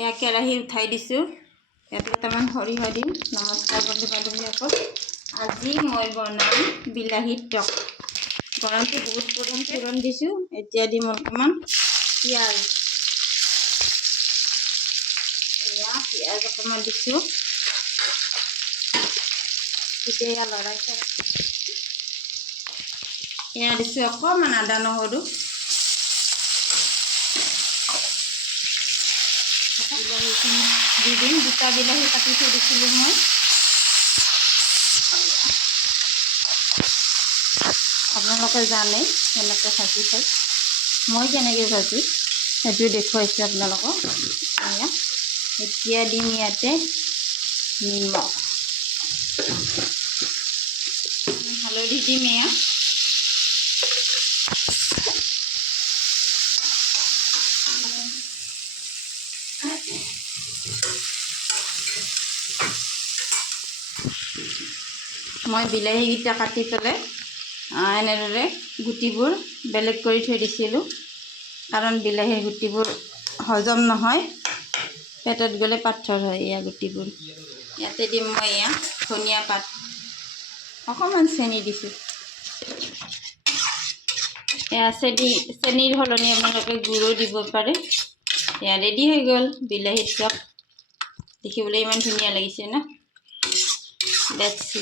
এয়া কেৰাহী উঠাই দিছোঁ। ইয়াত কেইটামান সৰিয়হ দিম। নমস্কাৰ বন্ধু বান্ধৱীসকল, আজি মই বনাম বিলাহীৰ টক। গৰমটো বহুত ফোৰণ দিছোঁ। এতিয়া দিম অকণমান পিঁয়াজ। এয়া পিঁয়াজ অকণমান দিছোঁ। তেতিয়া লৰাই এয়া দিছোঁ অকণমান আদা নহৰু। বিলাহীখিনি দি দিম। দুটা বিলাহী কাটি থৈ দিছিলোঁ মই। আপোনালোকে জানে কেনেকৈ ভাজি খায়, মই কেনেকৈ ভাজি সেইটো দেখুৱাইছোঁ আপোনালোকক। এতিয়া দিম ইয়াতে নিমখ, হালধি দিম। এয়া মই বিলাহীকেইটা কাটি পেলাই এনেদৰে গুটিবোৰ বেলেগ কৰি থৈ দিছিলোঁ, কাৰণ বিলাহীৰ গুটিবোৰ হজম নহয়, পেটত গ'লে পাথৰ হয়। এয়া গুটিবোৰ ইয়াতে দিম মই। এয়া ধনিয়া পাত, অকণমান চেনি দিছোঁ। এয়া চেনিৰ সলনি আপোনালোকে গুড়ো দিব পাৰে। এয়া ৰেডি হৈ গ'ল বিলাহীৰ টক। দেখিবলৈ ইমান ধুনীয়া লাগিছে ন। Let's C.